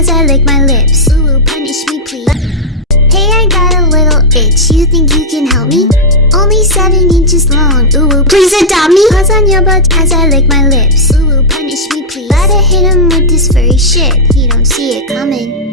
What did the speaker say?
as I lick my lips. Ooh, punish me please. Hey, I got a little itch, you think you can help me? Only 7 inches long, ooh, please adopt me. Paws on your butt as I lick my lips. Ooh, punish me please. Gotta hit him with this furry shit, he don't see it coming.